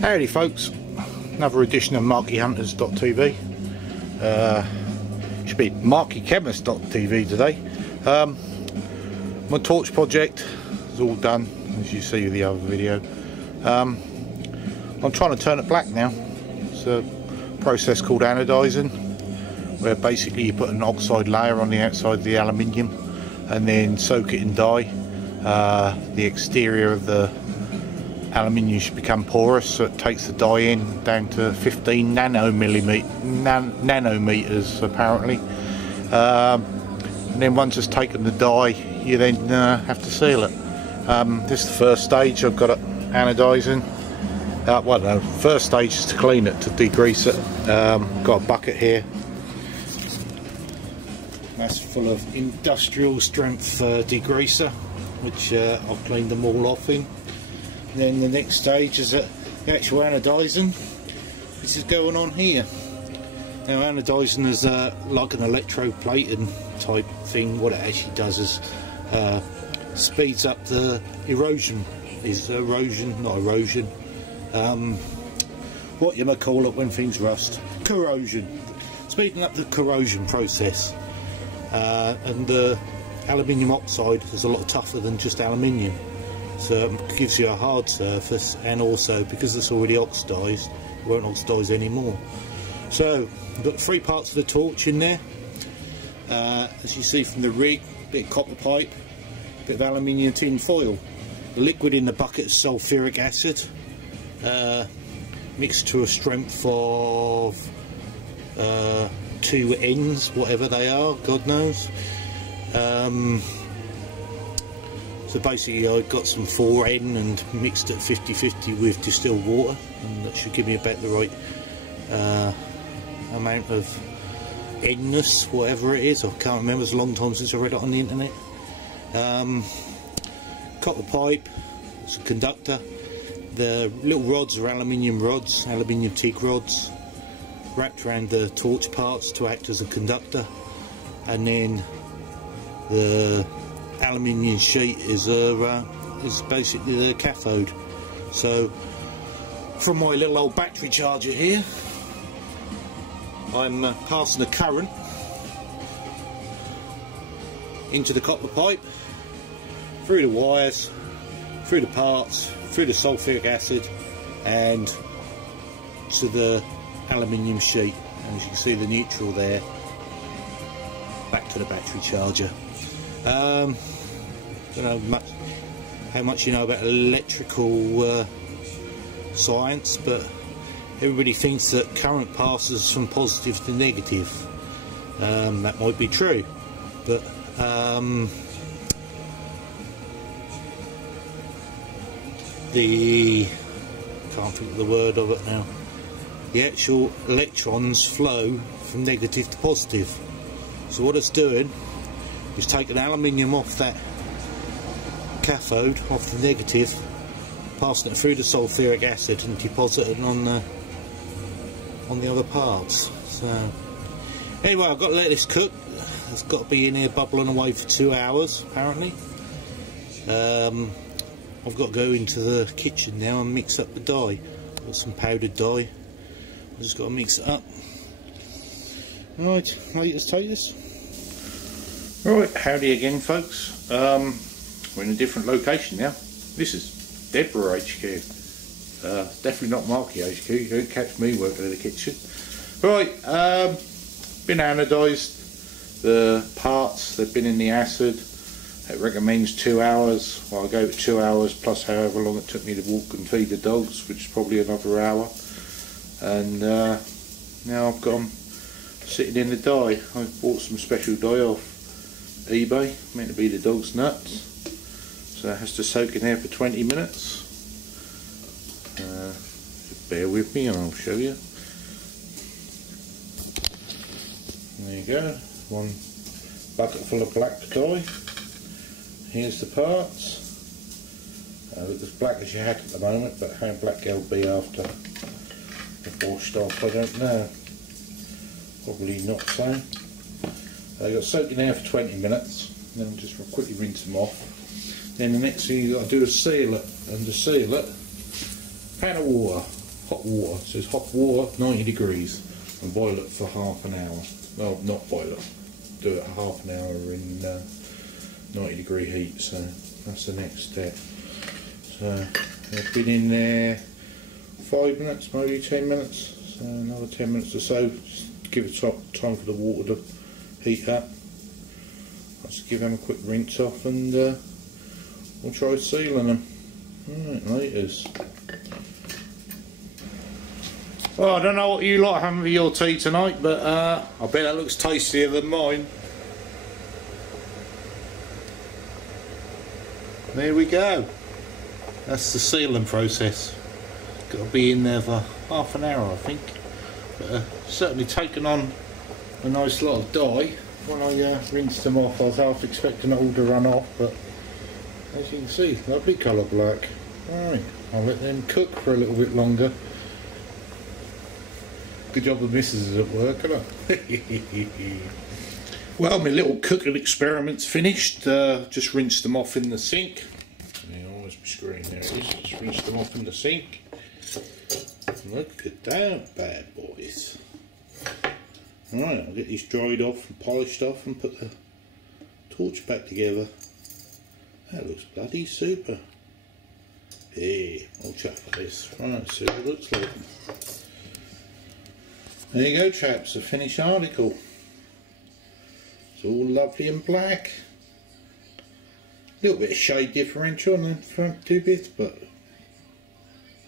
Howdy folks, another edition of MarkyHunters.tv. Should be MarkyChemist.tv today. My torch project is all done, as you see with the other video. I'm trying to turn it black now. It's a process called anodizing, where basically you put an oxide layer on the outside of the aluminium and then soak it in dye. The exterior of the aluminium should become porous, so it takes the dye in down to 15 nanometers apparently. And then once it's taken the dye, you then have to seal it. This is the first stage. I've got it anodizing. Well, no, first stage is to clean it, to degrease it. Got a bucket here. That's full of industrial strength degreaser, which I've cleaned them all off in. Then the next stage is the actual anodizing. This is going on here. Now anodizing is like an electroplating type thing. What it actually does is speeds up the erosion. Not erosion. What you might call it when things rust. Corrosion. Speeding up the corrosion process. And the aluminium oxide is a lot tougher than just aluminium. So it gives you a hard surface, and also because it's already oxidised, it won't oxidise anymore. So I've got 3 parts of the torch in there. As you see from the rig, a bit of copper pipe, a bit of aluminium tin foil. The liquid in the bucket is sulphuric acid, mixed to a strength of 2 N's, whatever they are, God knows. So basically I got some 4N and mixed it 50-50 with distilled water, and that should give me about the right amount of N-ness, whatever it is. I can't remember, it's a long time since I read it on the internet. Copper pipe, it's a conductor. The little rods are aluminium rods, aluminium TIG rods, wrapped around the torch parts to act as a conductor. And then the aluminium sheet is basically the cathode. So from my little old battery charger here, I'm passing the current into the copper pipe, through the wires, through the parts, through the sulphuric acid, and to the aluminium sheet. And as you can see, the neutral there, back to the battery charger. Don't know how much you know about electrical science, but everybody thinks that current passes from positive to negative. That might be true, but can't think of the word of it now. The actual electrons flow from negative to positive. So what it's doing is taking aluminium off that cathode, off the negative, passing it through the sulphuric acid and depositing on the other parts. So anyway, I've got to let this cook. It's got to be in here bubbling away for 2 hours apparently. I've got to go into the kitchen now and mix up the dye. Got some powdered dye. I've just got to mix it up. Right, let's take this. Right, howdy again folks. We're in a different location now. This is Deborah HQ. Definitely not Marky HQ. You don't catch me working in the kitchen. Right, been anodised. The parts, they've been in the acid. It recommends 2 hours. Well, I gave it 2 hours plus however long it took me to walk and feed the dogs, which is probably another hour. And now I've got them sitting in the dye. I bought some special dye off eBay, meant to be the dog's nuts. So it has to soak in there for 20 minutes. Bear with me and I'll show you. There you go, 1 bucket full of black dye. Here's the parts. Look as black as you had at the moment, but how black they'll be after they've washed off, I don't know. Probably not so. They got soaked in there for 20 minutes, then just quickly rinse them off. Then the next thing you've got to do is seal it, and to seal it, pan of water. hot water. It says hot water 90 degrees and boil it for half an hour. Well, not boil it, do it half an hour in 90 degree heat. So that's the next step. So I've been in there 5 minutes, maybe 10 minutes. So another 10 minutes or so. Just give it time for the water to heat up. I'll just give them a quick rinse off and we'll try sealing them. Alright, laters. Well, I don't know what you like having for your tea tonight, but I bet that looks tastier than mine. There we go. That's the sealing process. Got to be in there for half an hour, I think. But certainly taken on a nice lot of dye. When I rinsed them off, I was half expecting it all to run off, but as you can see, lovely colour black. Alright, I'll let them cook for a little bit longer. Good job the missus is at work, isn't it? Well, my little cooking experiment's finished. Just rinsed them off in the sink. Where's my screen? There it is. Just rinsed them off in the sink. Look at that, bad boys. Alright, I'll get these dried off and polished off and put the torch back together. That looks bloody super. Hey, I'll chuck for this. Right, see what it looks like. There you go, chaps, a finished article. It's all lovely and black. A little bit of shade differential on the front two bits, but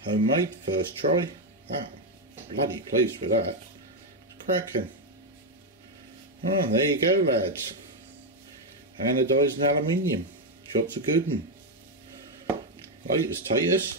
homemade, first try. Wow, bloody pleased with that. It's cracking. Oh, there you go, lads. Anodised in aluminium. Job's a good one. Latest taters.